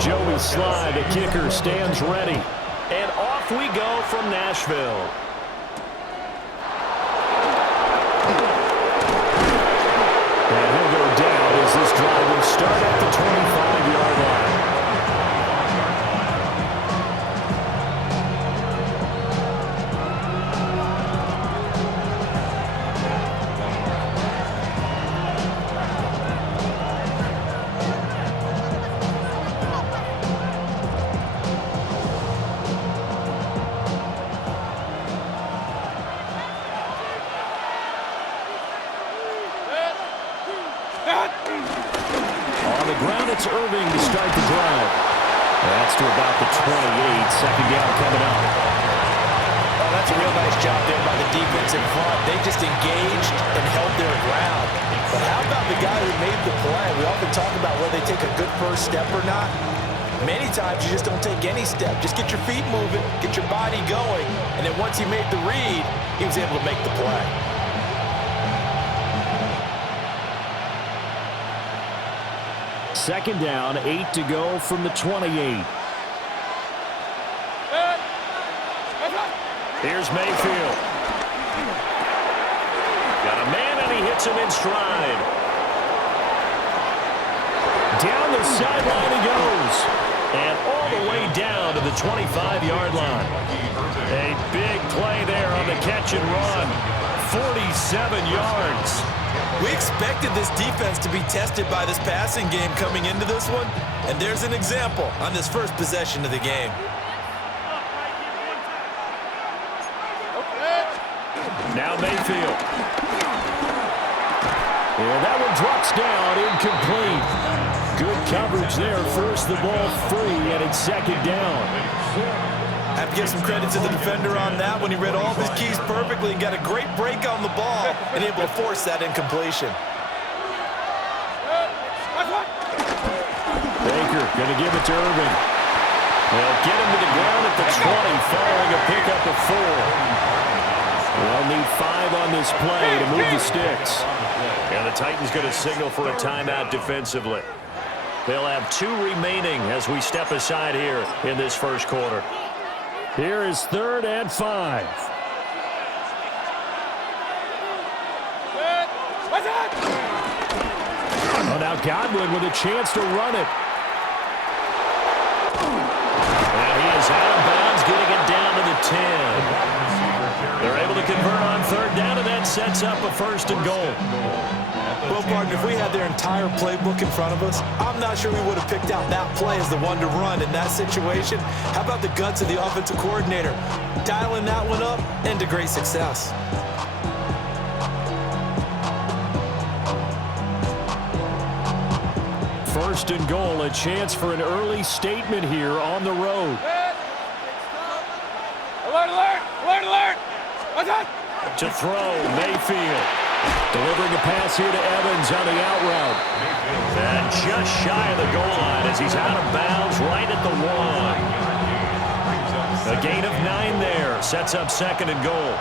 Joey Slye, the kicker, stands ready. And off we go from Nashville. And he'll go down as this drive will start at the 25-yard line. It's Irving to start the drive. That's to about the 28. Second down coming up. Oh, that's a real nice job there by the defense in front. They just engaged and held their ground. But how about the guy who made the play? We often talk about whether they take a good first step or not. Many times you just don't take any step. Just get your feet moving, get your body going, and then once he made the read, he was able to make the play. Second down, 8 to go from the 28. Here's Mayfield. Got a man, and he hits him in stride. Down the sideline he goes. And all the way down to the 25-yard line. A big play there on the catch and run. 47 yards. We expected this defense to be tested by this passing game coming into this one, and there's an example on this first possession of the game. Now Mayfield. And that one drops down, incomplete. Good coverage there. First the ball free, and it's second down. Have to give some credit to the defender on that when he read all of his keys perfectly and got a great break on the ball and able to force that incompletion. Baker going to give it to Irving. They'll get him to the ground at the 20, following a pickup of 4. They'll need 5 on this play to move the sticks. And the Titans going to signal for a timeout defensively. They'll have 2 remaining as we step aside here in this first quarter. Here is 3rd and 5. Oh, now Godwin with a chance to run it. And he is out of bounds, getting it down to the 10. They're able to convert on 3rd down, and that sets up a 1st and goal. Well, partner, if we had their entire playbook in front of us, I'm not sure we would have picked out that play as the one to run in that situation. How about the guts of the offensive coordinator? Dialing that one up into great success. First and goal, a chance for an early statement here on the road. Alert, alert, alert, alert. What's that? To throw, Mayfield. Delivering a pass here to Evans on the out route. And just shy of the goal line as he's out of bounds right at the 1. A gain of 9 there. Sets up 2nd and goal.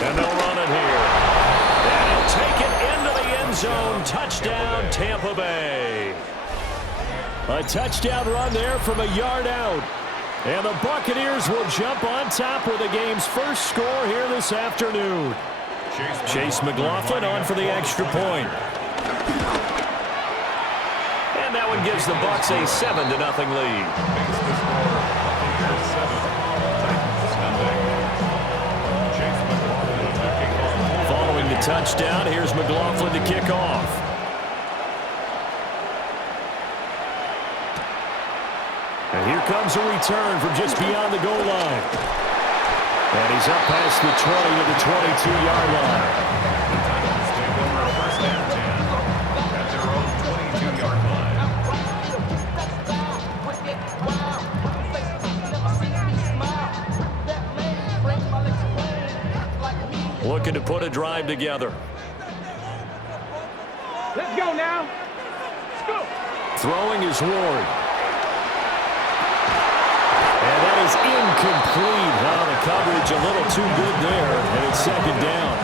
And they'll run it here. And he'll take it into the end zone. Touchdown, Tampa Bay. A touchdown run there from a yard out. And the Buccaneers will jump on top with the game's first score here this afternoon. Chase McLaughlin on for the extra point. And that one gives the Bucs a 7-0 lead. Following the touchdown, here's McLaughlin to kick off. And here comes a return from just beyond the goal line. And he's up past the 20 to the 22-yard line. The Titans take over a 1st and 10 at their own 22-yard line. Looking to put a drive together. Let's go now. Let's go. Throwing is Ward. And that is incomplete. Wow, the coverage a little too good there, and it's 2nd down.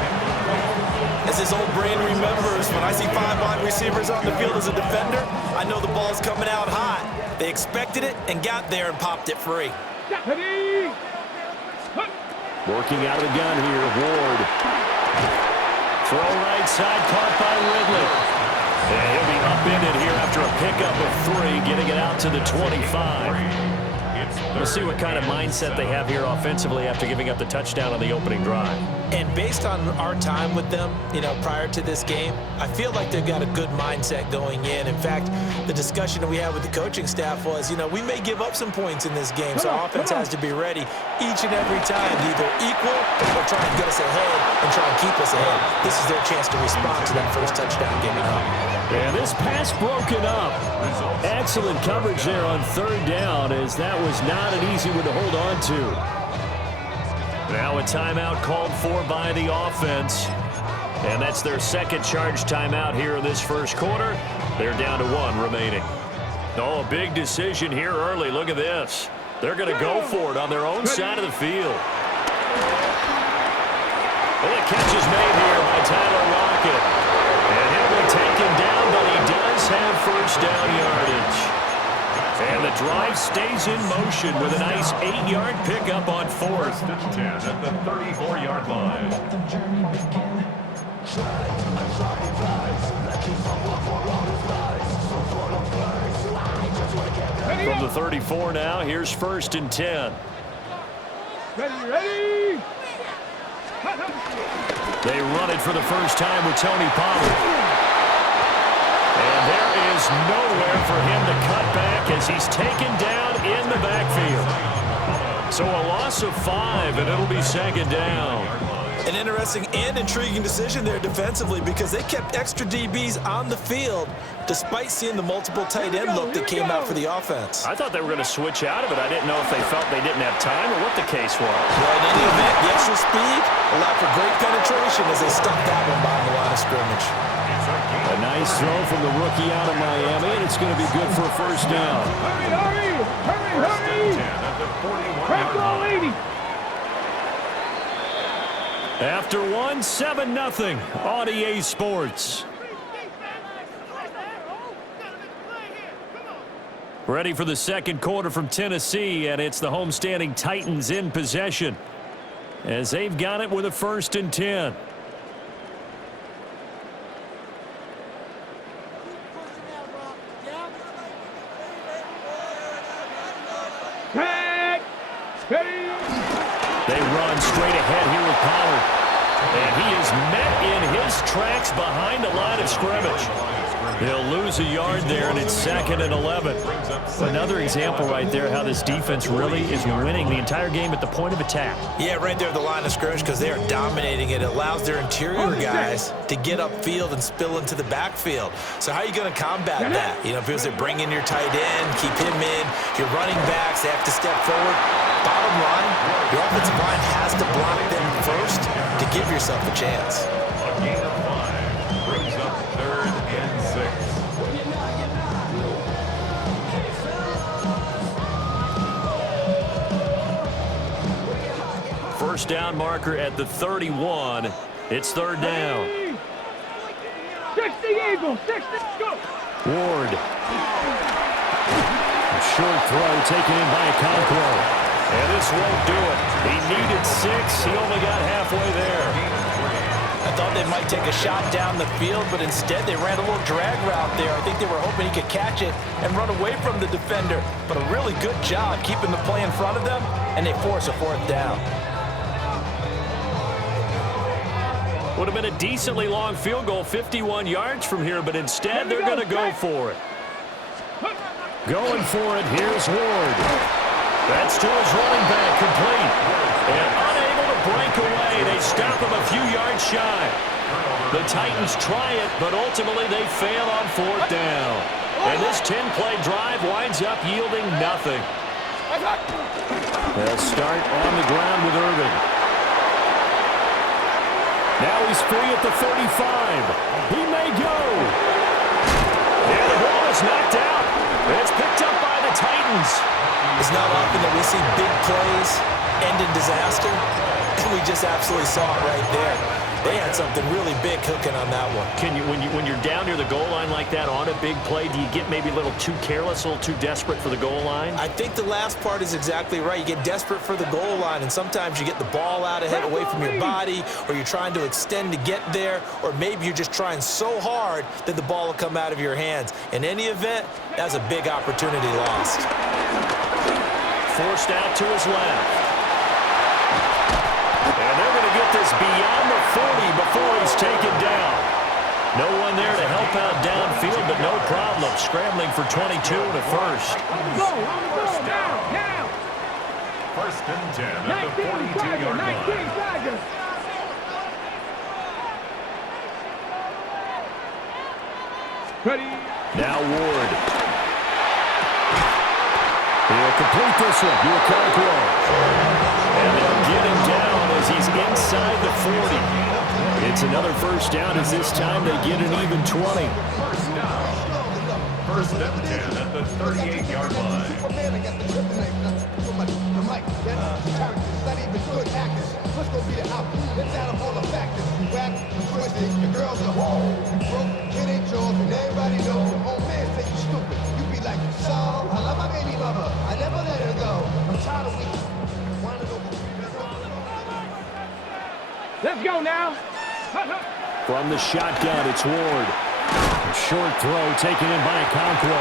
As his old brain remembers, when I see 5 wide receivers on the field as a defender, I know the ball's coming out hot. They expected it and got there and popped it free. Working out of the gun here, Ward. Throw right side, caught by Ridley. And he'll be upended here after a pickup of 3, getting it out to the 25. We'll see what kind of mindset they have here offensively after giving up the touchdown on the opening drive. And based on our time with them, prior to this game, I feel like they've got a good mindset going in. In fact, the discussion that we had with the coaching staff was, we may give up some points in this game, so our offense has to be ready each and every time to either equal or try and get us ahead and try and keep us ahead. This is their chance to respond to that first touchdown given up. And this pass broken up. Excellent coverage there on 3rd down, as that was not an easy one to hold on to. Now a timeout called for by the offense. And that's their second charge timeout here in this first quarter. They're down to 1 remaining. Oh, a big decision here early. Look at this. They're going to go for it on their own side of the field. And the catch is made here by Tyler Lockett. And he'll be taken down, but he does have first down yardage. And the drive stays in motion with a nice 8-yard pickup on 4th. 10 at the 34-yard line. From the 34 now, here's 1st and 10. Ready. They run it for the first time with Tony Pollard. And there is nowhere for him to cut back as he's taken down in the backfield. So a loss of 5, and it'll be 2nd down. An interesting and intriguing decision there defensively because they kept extra DBs on the field despite seeing the multiple tight end look that came out for the offense. I thought they were going to switch out of it. I didn't know if they felt they didn't have time or what the case was. Well, in any event, the extra speed allowed for great penetration as they stuck that one behind the line of scrimmage. A nice throw from the rookie out of Miami, and it's going to be good for a first down. Hurry. Press all 80. After 1, 7-0 on EA Sports. Ready for the second quarter from Tennessee, and it's the homestanding Titans in possession as they've got it with a 1st and 10. They run straight ahead here with Pollard. And he is met in his tracks behind the line of scrimmage. They'll lose a yard there, and it's 2nd and 11. Another example right there how this defense really is winning the entire game at the point of attack. Yeah, right there at the line of scrimmage because they are dominating it. It allows their interior guys to get upfield and spill into the backfield. So how are you going to combat that? Because they bring in your tight end, keep him in. Your running backs, they have to step forward. Bottom line, your offensive line has to block them first to give yourself a chance. A gain of 5 brings up 3rd and 6. First down marker at the 31. It's 3rd down. 60 Eagles, 60, go. Ward. A short throw taken in by Okonkwo. And this won't do it. He needed 6. He only got halfway there. I thought they might take a shot down the field, but instead they ran a little drag route there. I think they were hoping he could catch it and run away from the defender. But a really good job keeping the play in front of them, and they force a 4th down. Would have been a decently long field goal, 51 yards from here, but instead they're going to go for it. Going for it, here's Ward. That's to his running back, complete. And unable to break away. They stop him a few yards shy. The Titans try it, but ultimately they fail on 4th down. And this 10-play drive winds up yielding nothing. They'll start on the ground with Irving. Now he's free at the 35. He may go. And the ball is knocked out. It's picked up by the Titans. It's not often that we see big plays end in disaster, and we just absolutely saw it right there. They had something really big cooking on that one. Can you, when you're down near the goal line like that on a big play, do you get maybe a little too careless, a little too desperate for the goal line? I think the last part is exactly right. You get desperate for the goal line, and sometimes you get the ball out ahead away from your body, or you're trying to extend to get there, or maybe you're just trying so hard that the ball will come out of your hands. In any event, that's a big opportunity lost. Forced out to his left. And they're going to get this beyond the 40 before he's taken down. No one there to help out downfield, but no problem. Scrambling for 22 to first. On the go, now. First and 10 at the 19, Tiger, 42-yard 19, line. Tiger. Ready. Now Ward. He'll complete this one. He'll Conqueror. And they'll get him down as he's inside the 40. It's another first down as this time they get an even 20. First down. First and 10 at the 38-yard line. Let's go now. From the shotgun, it's Ward. A short throw taken in by Okonkwo.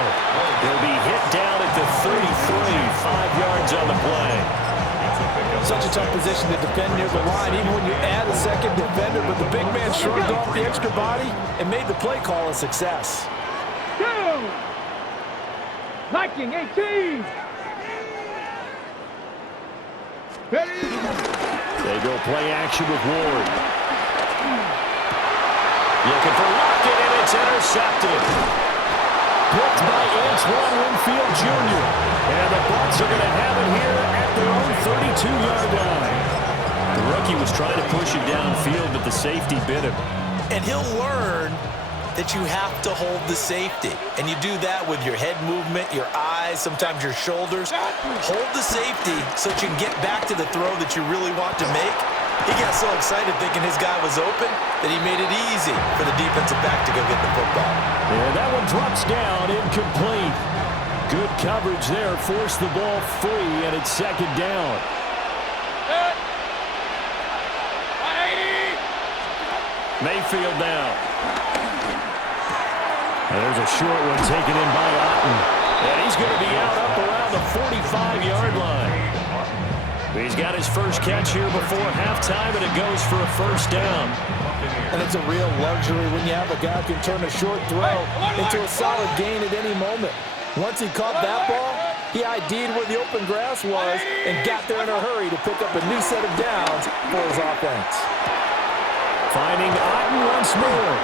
He'll be hit down at the 33, 5 yards on the play. Such a tough position to defend near the line, even when you add a second defender, but the big man shrugged off the extra body and made the play call a success. Go. Viking 18. Ready. They go play action with Ward. Looking for Lockett, and it's intercepted. Picked by Antoine Winfield Jr. And the Bucs are going to have it here at their own 32-yard line. The rookie was trying to push it downfield, but the safety bit him. And he'll learn that you have to hold the safety. And you do that with your head movement, your eyes, sometimes your shoulders. Hold the safety so that you can get back to the throw that you really want to make. He got so excited thinking his guy was open that he made it easy for the defensive back to go get the football. And that one drops down, incomplete. Good coverage there, forced the ball free, and it's second down. Mayfield now. And there's a short one taken in by Otten. And he's going to be out up around the 45-yard line. He's got his first catch here before halftime, and it goes for a first down. And it's a real luxury when you have a guy who can turn a short throw into a solid gain at any moment. Once he caught that ball, he ID'd where the open grass was and got there in a hurry to pick up a new set of downs for his offense. Finding Otten once more.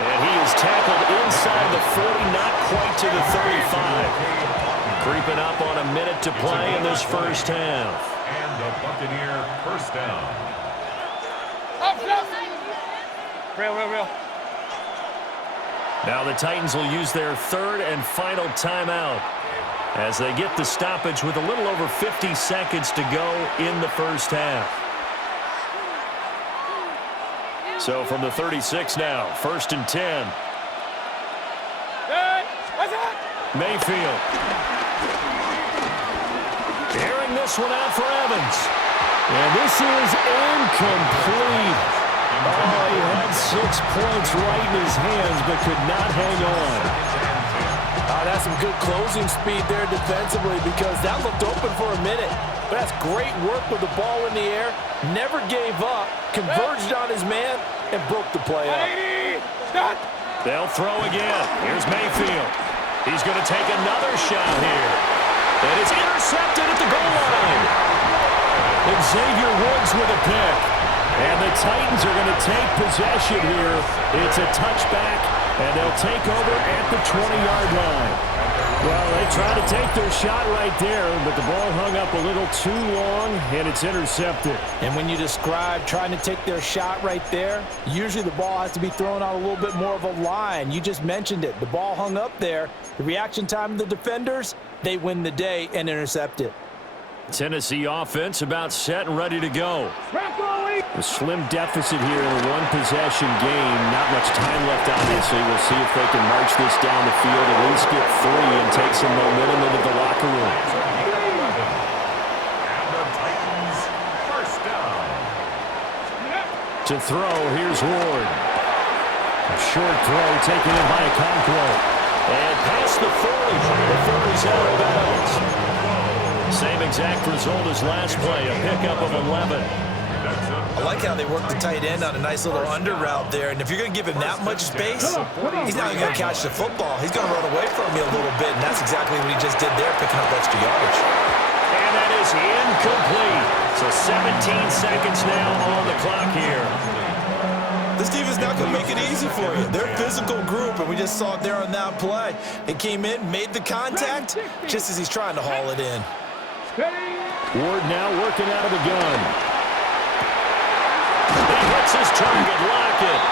And he is tackled inside the 40, not quite to the 35. Creeping up on a minute to play in this first half. And the Buccaneer first down. Real. Now the Titans will use their third and final timeout as they get the stoppage with a little over 50 seconds to go in the first half. So from the 36 now, first and 10. Mayfield. Airing this one out for Evans. And this is incomplete. Oh, he had 6 points right in his hands, but could not hang on. That's some good closing speed there defensively because that looked open for a minute. But that's great work with the ball in the air. Never gave up, converged on his man, and broke the play up. They'll throw again. Here's Mayfield. He's going to take another shot here. And it's intercepted at the goal line. And Xavier Woods with a pick. And the Titans are going to take possession here. It's a touchback, and they'll take over at the 20-yard line. Well, they tried to take their shot right there, but the ball hung up a little too long, and it's intercepted. And when you describe trying to take their shot right there, usually the ball has to be thrown out a little bit more of a line. You just mentioned it. The ball hung up there. The reaction time of the defenders, they win the day and intercept it. Tennessee offense about set and ready to go. Rocco A slim deficit here in a one-possession game. Not much time left, obviously. We'll see if they can march this down the field, at least get 3 and take some momentum into the locker room. And the Titans first down. To throw, here's Ward. A short throw taken in by Okonkwo. And past the 40 before he's out of bounds. Same exact result as last play, a pickup of 11. I like how they work the tight end on a nice little under route there. And if you're going to give him that much space, he's not going to catch the football. He's going to run away from you a little bit, and that's exactly what he just did there, picking up extra yardage. And that is incomplete. So 17 seconds now on the clock here. This defense not going to make it easy for you. They're a physical group, and we just saw it there on that play. It came in, made the contact, just as he's trying to haul it in. Ward now working out of the gun. He hits his target, Lockett.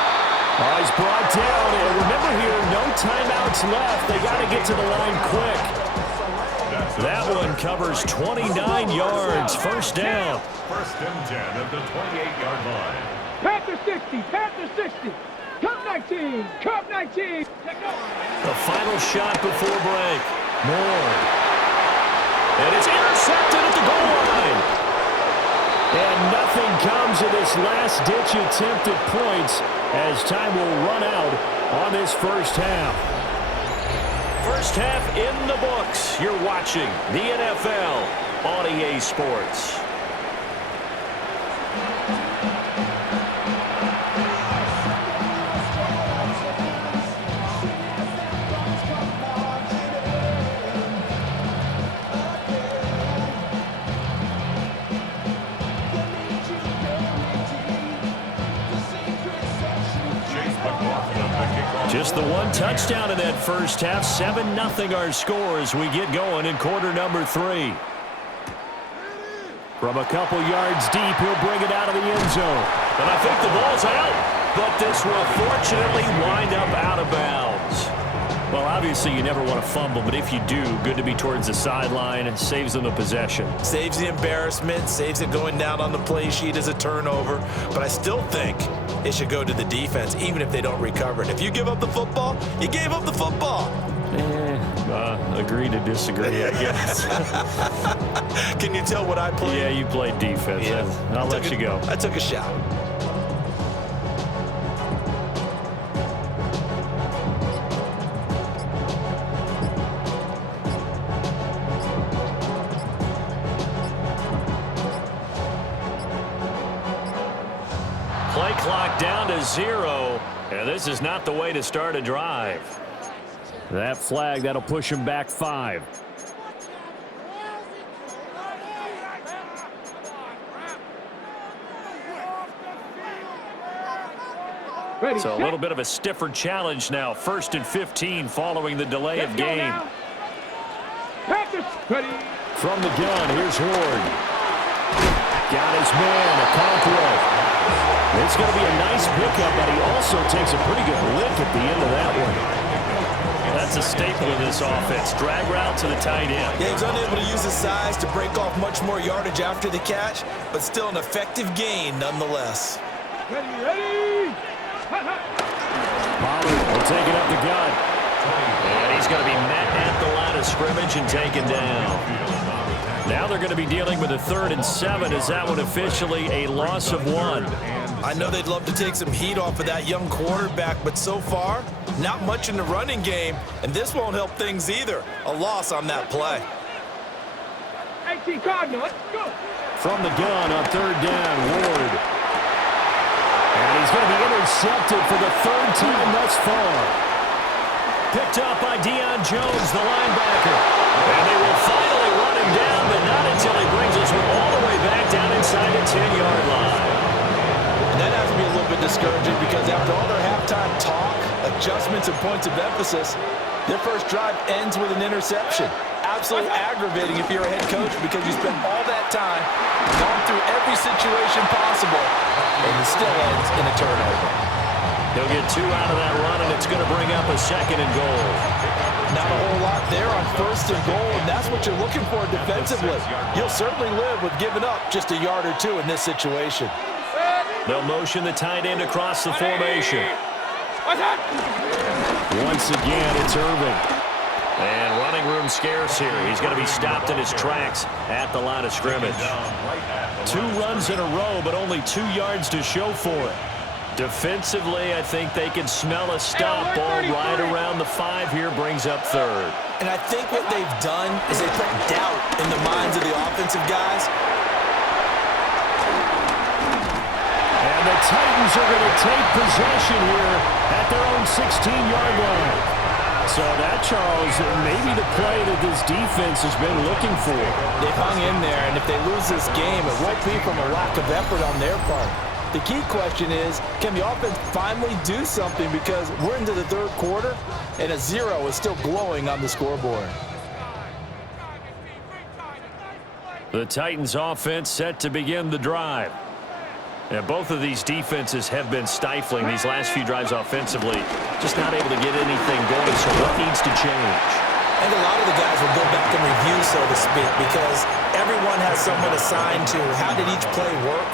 Oh, he's brought down. And remember here, no timeouts left. They got to get to the line quick. That one covers 29 yards. First down. First and 10 at the 28-yard line. Panther 60, Panther 60. Cup 19, Cup 19. The final shot before break. Moore. And it's intercepted at the goal line. And nothing comes of this last-ditch attempt at points as time will run out on this first half. First half in the books. You're watching the NFL on EA Sports. Just the one touchdown in that first half. 7-0 our score as we get going in quarter number 3. From a couple yards deep, he'll bring it out of the end zone. And I think the ball's out, but this will fortunately wind up out of bounds. Well, obviously you never want to fumble, but if you do, good to be towards the sideline. It saves them the possession. Saves the embarrassment, saves it going down on the play sheet as a turnover. But I still think it should go to the defense, even if they don't recover it. If you give up the football, you gave up the football. Agree to disagree, I guess. Can you tell what I played? Yeah, you played defense. Yeah. I'll let you go. I took a shot. Play clock down to 0, and this is not the way to start a drive. That flag, that'll push him back 5. So a little bit of a stiffer challenge now. 1st and 15 following the delay of game. From the gun, here's Ward. Got his man, Okonkwo. It's going to be a nice pickup, but he also takes a pretty good lick at the end of that one. That's a staple of this offense. Drag route to the tight end. Yeah, he was unable to use his size to break off much more yardage after the catch, but still an effective gain nonetheless. Ready. Pollard will take it up the gut. And he's going to be met at the line of scrimmage and taken down. Now they're going to be dealing with a 3rd and 7. Is that one officially a loss of 1? I know they'd love to take some heat off of that young quarterback, but so far, not much in the running game, and this won't help things either. A loss on that play. 18 Cardinal, let's go. From the gun on 3rd down, Ward. And he's going to be intercepted for the 3rd time thus far. Picked up by Deion Jones, the linebacker. And they will finally run him down, but not until he brings us all the way back down inside the 10-yard line. And that has to be a little bit discouraging because after all their halftime talk, adjustments, and points of emphasis, their first drive ends with an interception. Absolutely aggravating if you're a head coach because you spent all that time, gone through every situation possible, and it still ends in a turnover. He'll get 2 out of that run, and it's going to bring up a 2nd and goal. Not a whole lot there on 1st and goal, and that's what you're looking for defensively. You'll certainly live with giving up just a yard or 2 in this situation. They'll motion the tight end across the formation. Once again, it's Irving. And running room scarce here. He's going to be stopped in his tracks at the line of scrimmage. 2 runs in a row, but only 2 yards to show for it. Defensively, I think they can smell a stop. Ball right around the 5 here, brings up third. And I think what they've done is they put doubt in the minds of the offensive guys. And the Titans are going to take possession here at their own 16-yard line. So that, Charles, maybe the play that this defense has been looking for. They've hung in there, and if they lose this game, it won't be from a lack of effort on their part. The key question is, can the offense finally do something, because we're into the 3rd quarter, and a 0 is still glowing on the scoreboard. The Titans offense set to begin the drive. And both of these defenses have been stifling these last few drives offensively. Just not able to get anything going, so what needs to change? And a lot of the guys will go back and review, so to speak, because everyone has someone assigned to how did each play work.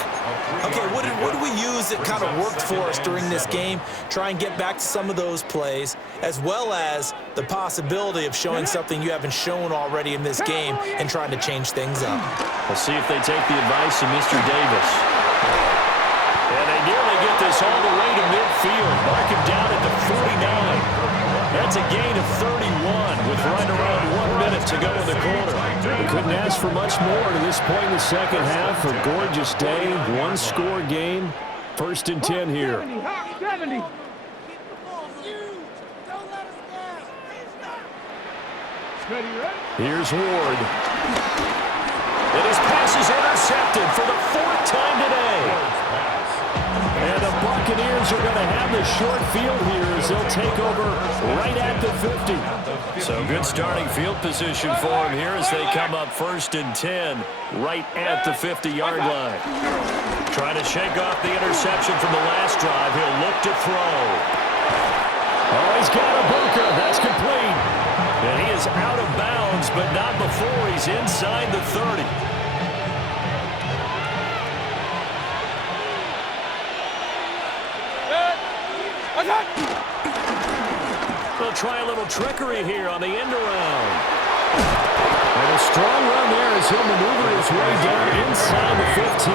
Okay, what did we use that kind of worked for us during this game? Try and get back to some of those plays, as well as the possibility of showing something you haven't shown already in this game and trying to change things up. We'll see if they take the advice of Mr. Davis. And they nearly get this all the way to midfield. Mark him down at the 49. That's a gain of 31 with right around 1 minute to go in the quarter. We couldn't ask for much more to this point in the second half. A gorgeous day, 1-score game. 1st and 10 here. 70. Here's Ward. And his pass is intercepted for the 4th time today. And the Buccaneers are going to have the short field here as they'll take over right at the 50. So good starting field position for them here as they come up 1st and 10 right at the 50-yard line. Trying to shake off the interception from the last drive. He'll look to throw. Oh, he's got a bunker. That's complete. And he is out of bounds, but not before he's inside the 30. They'll try a little trickery here on the end around. And a strong run there as he'll maneuver his way down inside the 15.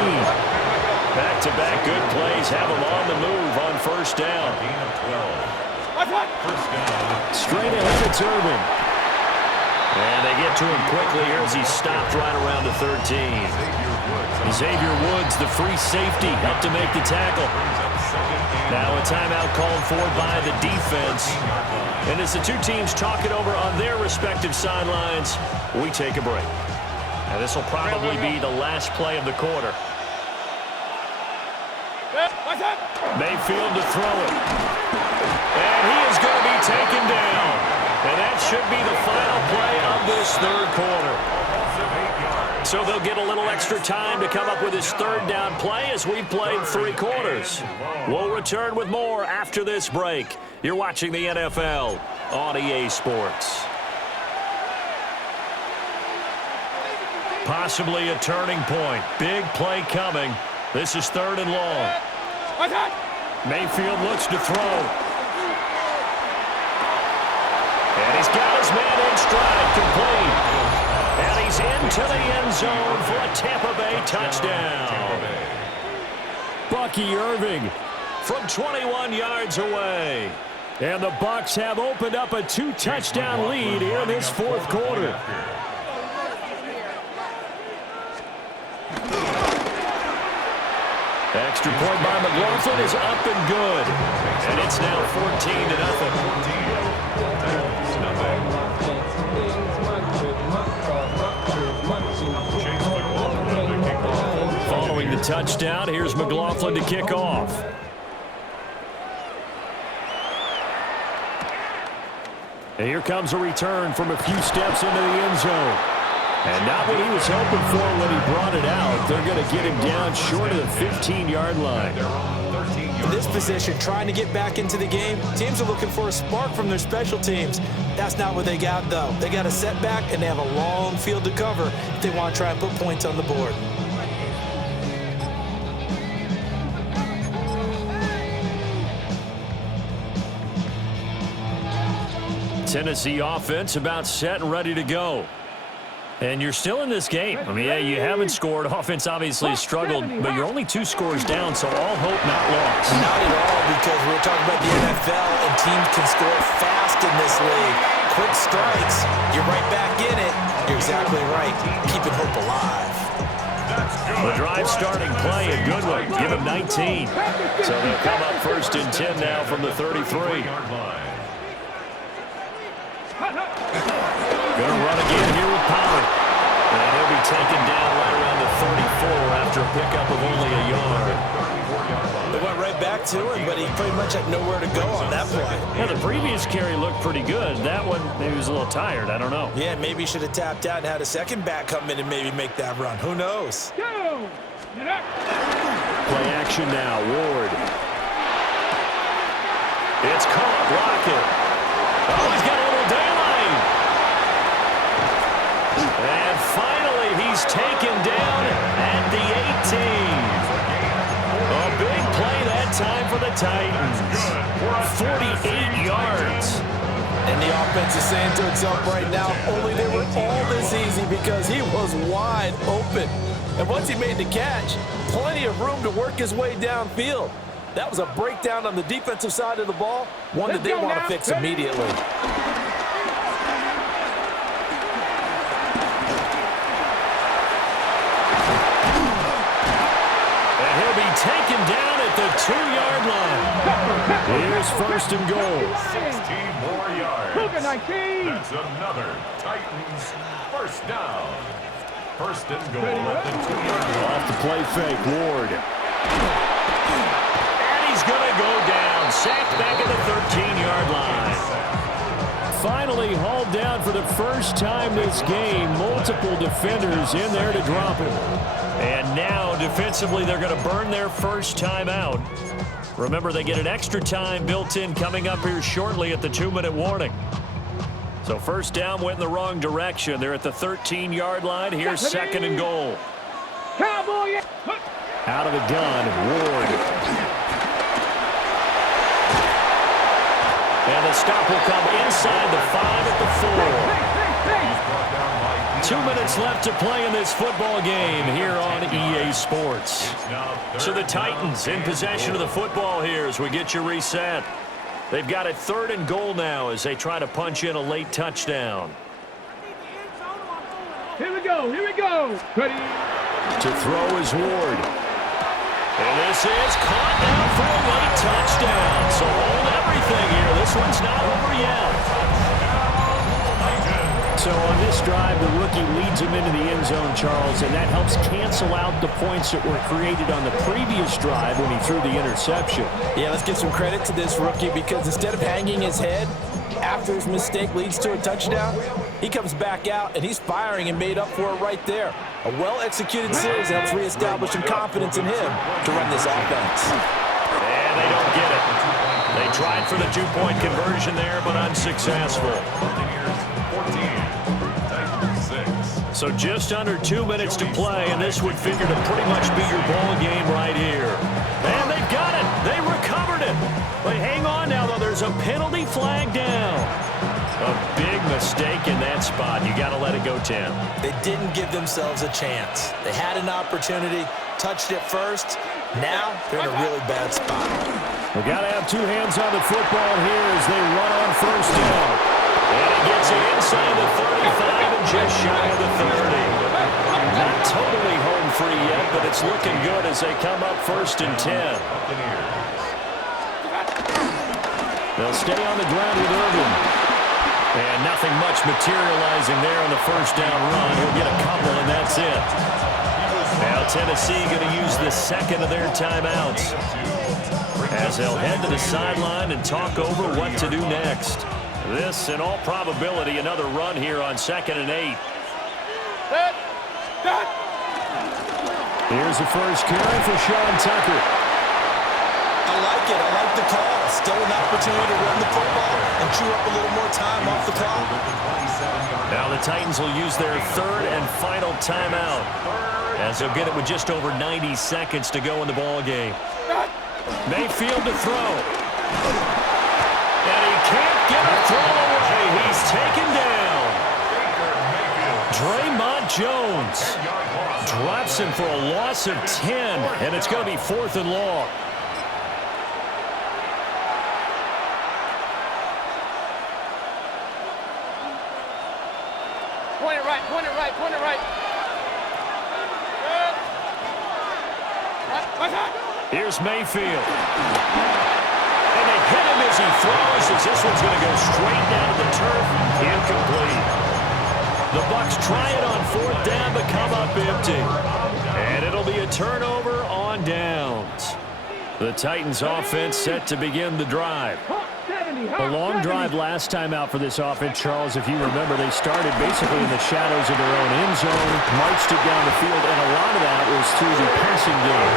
Back-to-back good plays have him on the move on 1st down. Straight ahead, it's Irving. And they get to him quickly here as he stopped right around the 13. Xavier Woods, the free safety, helped to make the tackle. Now a timeout called for by the defense. And as the 2 teams talk it over on their respective sidelines, we take a break. And this will probably be the last play of the quarter. Mayfield to throw it. And he is going to be taken down. And that should be the final play of this 3rd quarter. So they'll get a little extra time to come up with his 3rd down play as we've played 3 quarters. We'll return with more after this break. You're watching the NFL on EA Sports. Possibly a turning point. Big play coming. This is 3rd and long. Mayfield looks to throw. And he's got his man in stride, complete. And he's into the end zone for a Tampa Bay touchdown. Bucky Irving from 21 yards away. And the Bucs have opened up a 2-touchdown lead here in this 4th quarter. Extra point by McLaughlin is up and good. And it's now 14-0. Following the touchdown, here's McLaughlin to kick off. And here comes a return from a few steps into the end zone. And not what he was hoping for when he brought it out. They're going to get him down short of the 15-yard line. In this position, trying to get back into the game, teams are looking for a spark from their special teams. That's not what they got, though. They got a setback, and they have a long field to cover if they want to try and put points on the board. Tennessee offense about set and ready to go. And you're still in this game. I mean, yeah, you haven't scored. Offense obviously struggled, but you're only 2 scores down, so all hope not lost. Not at all, because we're talking about the NFL, and teams can score fast in this league. Quick strikes, you're right back in it. You're exactly right. Keeping hope alive. The drive starting play, a good one. Give him 19. So they'll come up 1st and 10 now from the 33. Going to run again here with Pollard. And he'll be taken down right around the 34 after a pickup of only a yard. They went right back to him, but he pretty much had nowhere to go on that play. Yeah, the previous carry looked pretty good. That one, maybe he was a little tired. I don't know. Yeah, maybe he should have tapped out and had a second back come in and maybe make that run. Who knows? Play action now. Ward. It's caught. Lockett. Oh, he's got a little daylight. And finally, he's taken down at the 18. A big play that time for the Titans. 48 yards. And the offense is saying to itself right now, only they were all this easy because he was wide open. And once he made the catch, plenty of room to work his way downfield. That was a breakdown on the defensive side of the ball, one that they want to fix immediately. And he'll be taken down at the 2-yard line. Here's 1st and goal. 16 more yards. That's That's another Titans first down. 1st and goal at the 2-yard line. Off the play fake, Ward. And he's going to go down. Sacked back at the 13-yard line. Finally hauled down for the first time this game. Multiple defenders in there to drop him. And now, defensively, they're going to burn their first time out. Remember, they get an extra time built in coming up here shortly at the 2-minute warning. So 1st down went in the wrong direction. They're at the 13-yard line. Here's 2nd and goal. Cowboy. Out of the gun, Ward. And the stop will come inside the 5 at the 4. 2 minutes left to play in this football game here on EA Sports. So the Titans in possession of the football here as we get you reset. They've got it 3rd and goal now as they try to punch in a late touchdown. Here we go. Ready. To throw is Ward. And this is caught now for a late touchdown. So hold everything here. This one's not over yet. So on this drive, the rookie leads him into the end zone, Charles, and that helps cancel out the points that were created on the previous drive when he threw the interception. Yeah, let's give some credit to this rookie because instead of hanging his head after his mistake leads to a touchdown, he comes back out and he's firing and made up for it right there. A well-executed series helps reestablish some confidence in him to run this offense. And they don't get it. They tried for the 2-point conversion there, but unsuccessful. So just under 2 minutes to play, and this would figure to pretty much be your ball game right here. And they've got it. They recovered it. But hang on now, though. There's a penalty flag down. A big mistake in that spot. You got to let it go, Tim. They didn't give themselves a chance. They had an opportunity, touched it first. Now they're in a really bad spot. We got to have 2 hands on the football here as they run on 1st down. And he gets it inside the 35 and just shy of the 30. Not totally home free yet, but it's looking good as they come up 1st and 10. They'll stay on the ground with Irvin. And nothing much materializing there on the 1st down run. He'll get a couple, and that's it. Now Tennessee going to use the 2nd of their timeouts as they'll head to the sideline and talk over what to do next. This, in all probability, another run here on 2nd and 8. Here's the first carry for Sean Tucker. I like it. I like the call. Still an opportunity to run the football and chew up a little more time off the clock. Now the Titans will use their 3rd and final timeout as they'll get it with just over 90 seconds to go in the ball game. Mayfield to throw. And he can't get a throw away. He downs. Drops him for a loss of 10, and it's going to be 4th and long. Point it right, point it right, point it right. Good. Right side. Here's Mayfield. And they hit him as he throws, as this one's going to go straight down to the turf. Incomplete. The Bucs try it on 4th down, but come up empty. And it'll be a turnover on downs. The Titans offense set to begin the drive. A long drive last time out for this offense, Charles. If you remember, they started basically in the shadows of their own end zone, marched it down the field, and a lot of that was through the passing game.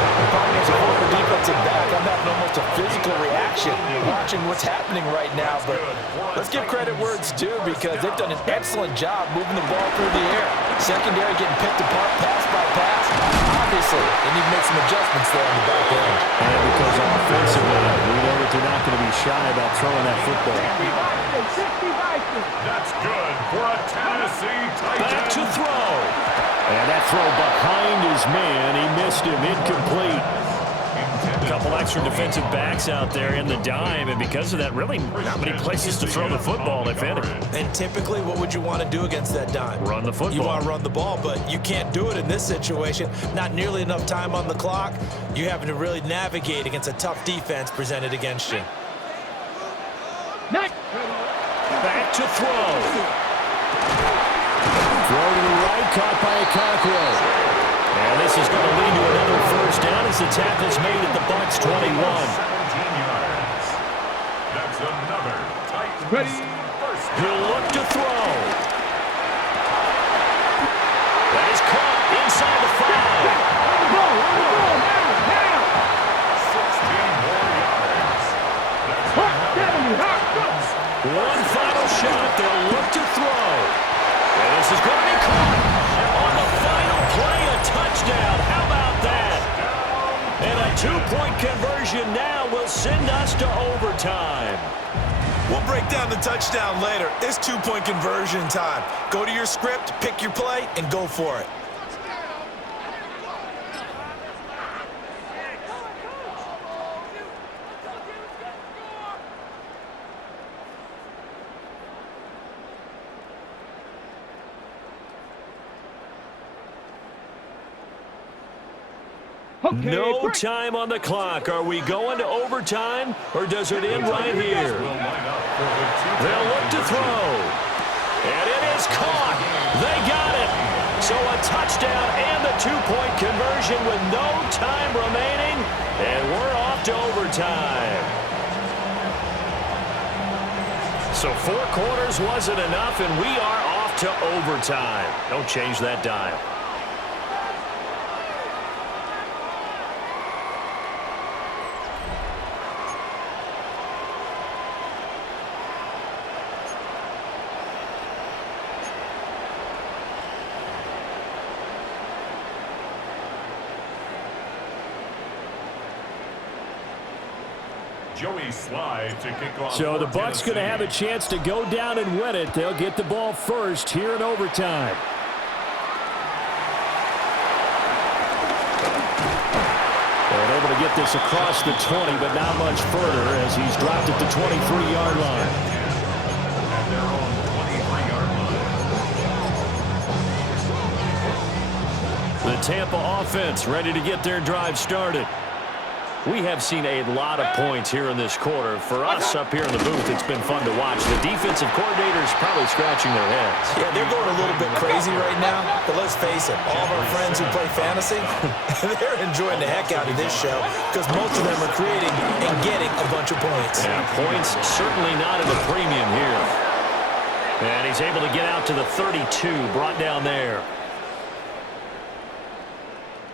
As a former defensive back, I'm having almost a physical reaction watching what's happening right now. But let's give credit where it's due, because they've done an excellent job moving the ball through the air. Secondary getting picked apart pass by pass. Obviously, they need to make some adjustments there on the back end. And because offensively, we know that they're not going to be shy about throwing that football. That's good for a Tennessee Titan. Back to throw. And that throw behind his man. He missed him. Incomplete. A couple extra defensive backs out there in the dime, and because of that, really not many places to throw the football, if any. And typically, what would you want to do against that dime? Run the football. You want to run the ball, but you can't do it in this situation. Not nearly enough time on the clock. You're having to really navigate against a tough defense presented against you. Next. Back to throw. Throw to the right, caught by Okonkwo. And this is going to lead to another first down as the tackle's made at the Bucs 21. 17 yards. That's another Titans Ready. first down. He'll look to throw. That is caught inside the 5. Now. 16 more yards. That's One final shot. They'll look to throw. And this is going to be caught on the final play. A touchdown. How about that? And a 2-point conversion now will send us to overtime. We'll break down the touchdown later. It's 2-point conversion time. Go to your script, pick your play, and go for it. Okay, No break. time on the clock. Are we going to overtime, or does it end right here? They'll look to throw. And it is caught. They got it. So a touchdown and the 2-point conversion with no time remaining. And we're off to overtime. So 4 quarters wasn't enough, and we are off to overtime. Don't change that dial. Joey Slye to kick off. So the for Bucs going to have a Tennessee. chance to go down and win it. They'll get the ball first here in overtime. And able to get this across the 20, but not much further as he's dropped at the 23-yard line. At their own 23-yard line. The Tampa offense ready to get their drive started. We have seen a lot of points here in this quarter. For us up here in the booth, it's been fun to watch. The defensive coordinators probably scratching their heads. Yeah, they're going a little bit crazy right now, but let's face it, all of our friends who play fantasy, they're enjoying the heck out of this show because most of them are creating and getting a bunch of points. Yeah, points certainly not at a premium here. And he's able to get out to the 32, brought down there.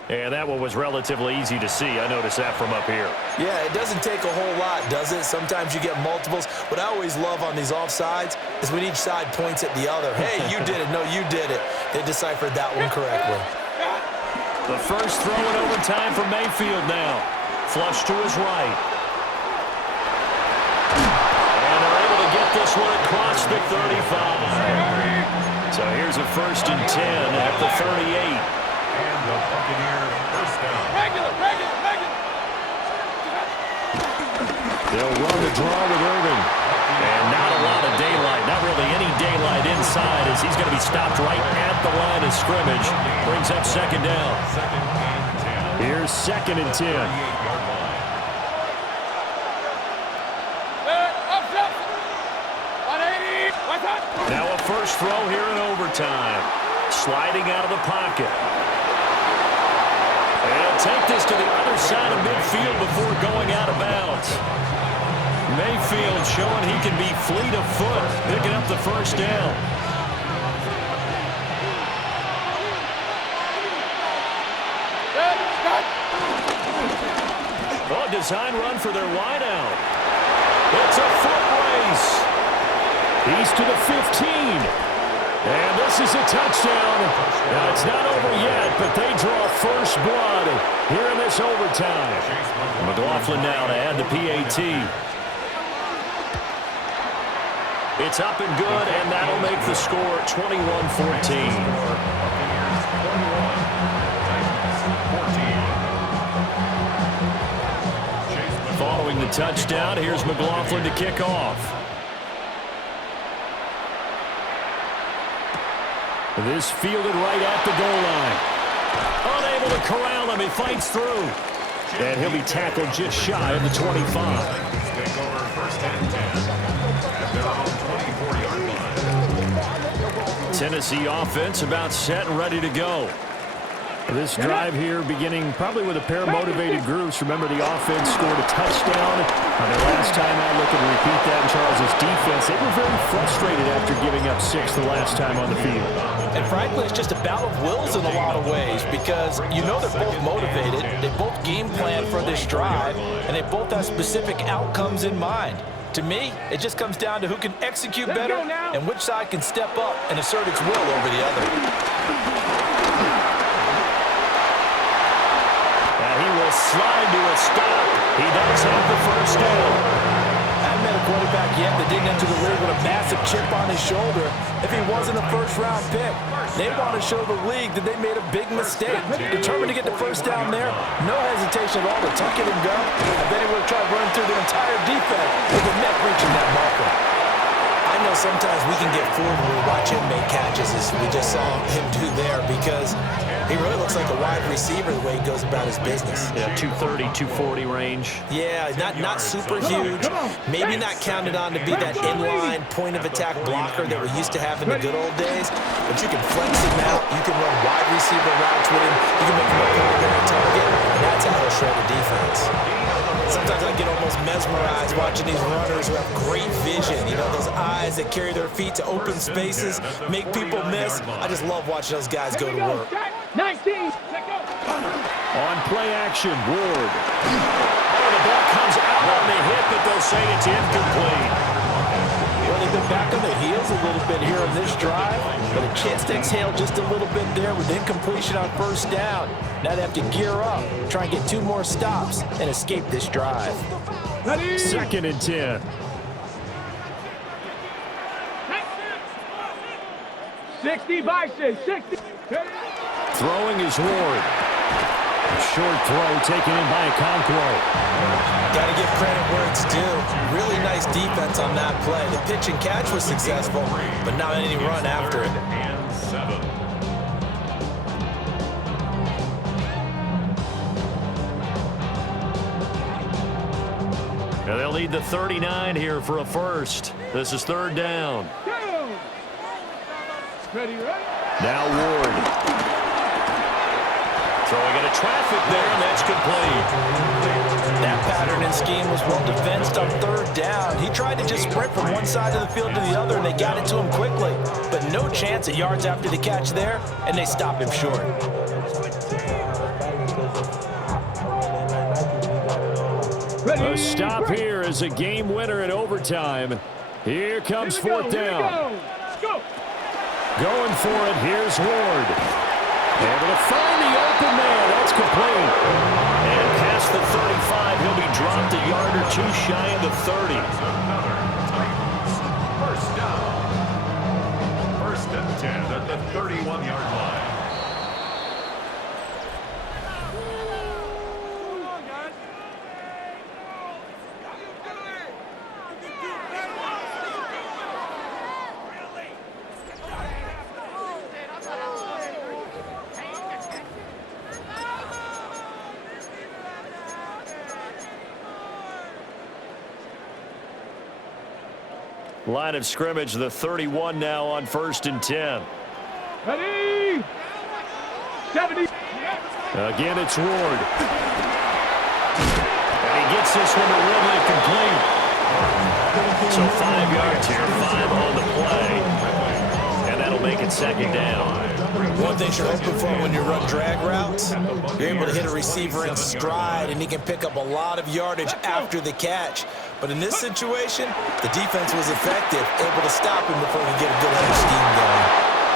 And that one was relatively easy to see. I noticed that from up here. Yeah, it doesn't take a whole lot, does it? Sometimes you get multiples. What I always love on these offsides is when each side points at the other. Hey, you did it. No, you did it. They deciphered that one correctly. The first throw in overtime for Mayfield now. Flush to his right. And they're able to get this one across the 35. So here's a first and 10 at the 38. And the Buccaneer first down. Regular. They'll run the draw with Irving. And not a lot of daylight, not really any daylight inside as he's going to be stopped right at the line of scrimmage. Brings up second down. Second and 10. Here's second and 10. 38-yard line. Now a first throw here in overtime. Sliding out of the pocket. And he'll take this to the other side of midfield before going out of bounds. Mayfield showing he can be fleet of foot, picking up the first down. Oh, design run for their wideout. It's a foot race. He's to the 15. And this is a touchdown. Now, it's not over yet, but they draw first blood here in this overtime. McLaughlin now to add the PAT. It's up and good, and that'll make the score 21-14. Following the touchdown, here's McLaughlin to kick off. This fielded right at the goal line. Unable to corral him, he fights through. And he'll be tackled just shy of the 25. Take over first and 10. At their own 24-yard line. Tennessee offense about set and ready to go. This drive here beginning probably with a pair of motivated groups. Remember, the offense scored a touchdown. The last time out, looking to repeat that in Charles's defense. They were very frustrated after giving up 6 the last time on the field. And frankly, it's just a battle of wills in a lot of ways because you know they're both motivated. They both game plan for this drive, and they both have specific outcomes in mind. To me, it just comes down to who can execute better and which side can step up and assert its will over the other. He will slide to a stop. He does have the first down. I haven't met a quarterback yet that didn't enter the league with a massive chip on his shoulder if he wasn't a first-round pick. They want to show the league that they made a big mistake. Determined to get the first down there, no hesitation at all to tuck it and go. I bet he would have tried running through the entire defense with the net reaching that marker. I know sometimes we can get fooled when we watch him make catches as we just saw him do there because he really looks like a wide receiver the way he goes about his business. Yeah, 230, 240 range. Yeah, not super huge. Maybe not counted on to be that inline point-of-attack blocker that we used to have in the good old days. But you can flex him out. You can run wide receiver routes with him. You can make him a primary target. And that's how he'll shred a defense. Sometimes I get almost mesmerized watching these runners who have great vision. You know, those eyes that carry their feet to open spaces, make people miss. I just love watching those guys go to work. 19. On play action, Ward. Oh, the ball comes out on the hit, but they'll say it's incomplete. Well, they've been back on their heels a little bit here on this drive, but a chance to exhale just a little bit there with incompletion on first down. Now they have to gear up, try and get 2 more stops, and escape this drive. Second and 10. 60 by 6. 60. Throwing is Ward. Short throw taken in by Okonkwo. Got to give credit where it's due. Really nice defense on that play. The pitch and catch was successful, but not any run after it. And 7. Now they'll need the 39 here for a first. This is third down. Ready, right? Now Ward. Throwing into traffic there, and that's complete. That pattern and scheme was well defensed on third down. He tried to just sprint from one side of the field to the other, and they got it to him quickly. But no chance at yards after the catch there, and they stop him short. A stop here is a game winner in overtime. Here comes fourth down. Go. Going for it, here's Ward. Able to find the open man. That's complete. And past the 35, he'll be dropped a yard or 2 shy of the 30. Another Titans first down. First and 10 at the 30. 31-yard line. Line of scrimmage, the 31 now on 1st and 10. Ready? 70. Again, it's Ward. And he gets this one to Ridley complete. So 5 yards here, 5 on the play. And that'll make it 2nd down. One thing you're hoping for when you run drag routes, you're able to hit a receiver in stride, and he can pick up a lot of yardage after the catch. But in this situation, the defense was effective, able to stop him before he could get a good head of steam going.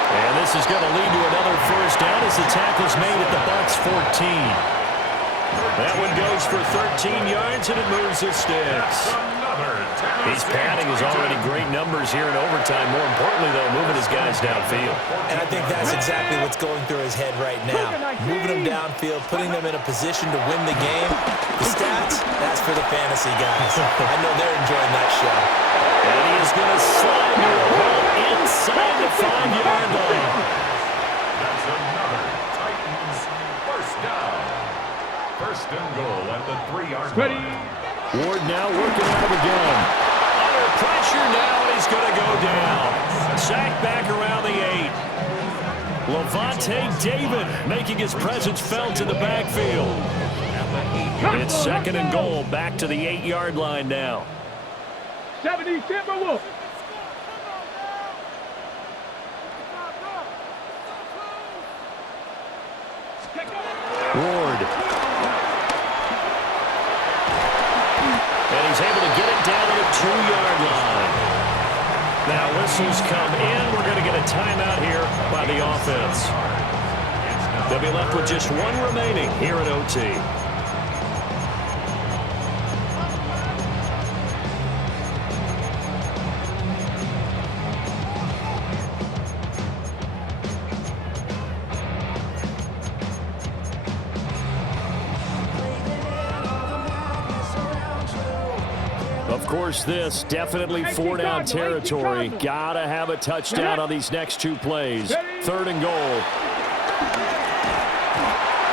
And this is going to lead to another 1st down as the tackle's made at the Bucs 14. That one goes for 13 yards, and it moves the sticks. He's padding his already great numbers here in overtime. More importantly, though, moving his guys downfield. And I think that's exactly what's going through his head right now. Moving them downfield, putting them in a position to win the game. The stats, that's for the fantasy guys. I know they're enjoying that show. And he is going to slide to a hole inside the 5-yard line. That's another Titans 1st down. 1st and goal at the 3-yard line. Ward now working out of the gun. Under pressure now, and he's going to go down. Sacked back around the 8. Lavonte David making his presence felt in the backfield. It's 2nd and goal, back to the 8-yard line now. 70 Timberwolves. Ward. And he's able to get it down to the 2-yard line. Now whistles come in. We're going to get a timeout here by the offense. They'll be left with just 1 remaining here at OT. Of course, this definitely 4-down territory. Gotta have a touchdown on these next 2 plays. 3rd and goal.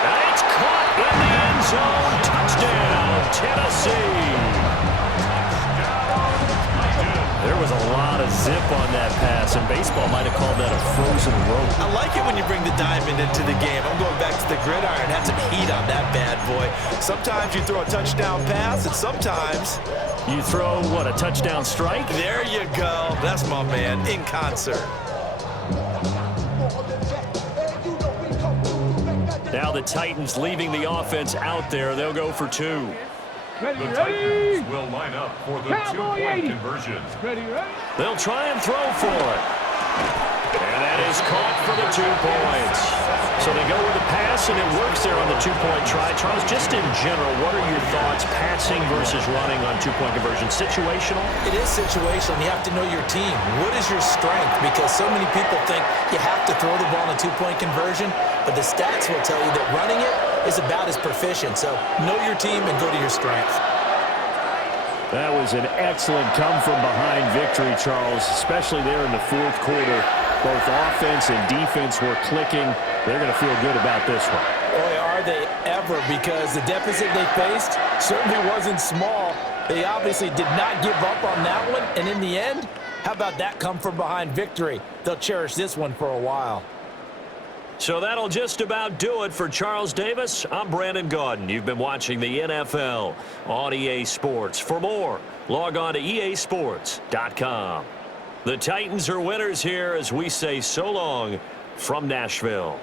And it's caught in the end zone. Touchdown, Tennessee. There was a lot of zip on that pass, and baseball might have called that a frozen rope. I like it when you bring the diamond into the game. I'm going back to the gridiron. Had some heat on that bad boy. Sometimes you throw a touchdown pass, and sometimes you throw, what, a touchdown strike? There you go. That's my man, in concert. Now the Titans leaving the offense out there. They'll go for 2. Ready, The ready. Titans will line up for the Cowboy 2-point 80. conversion. Ready, ready. They'll try and throw for it. And that is caught for the 2 points. So they go with the pass, and it works there on the 2-point try. Charles, just in general, what are your thoughts passing versus running on 2-point conversion? Situational? It is situational. You have to know your team. What is your strength? Because so many people think you have to throw the ball in a 2-point conversion, but the stats will tell you that running it is about as proficient. So know your team and go to your strength. That was an excellent come-from-behind victory, Charles, especially there in the 4th quarter. Both offense and defense were clicking. They're going to feel good about this one. Boy, are they ever, because the deficit they faced certainly wasn't small. They obviously did not give up on that one, and in the end, how about that come-from-behind victory? They'll cherish this one for a while. So that'll just about do it for Charles Davis. I'm Brandon Gaudin. You've been watching the NFL on EA Sports. For more, log on to easports.com. The Titans are winners here as we say so long from Nashville.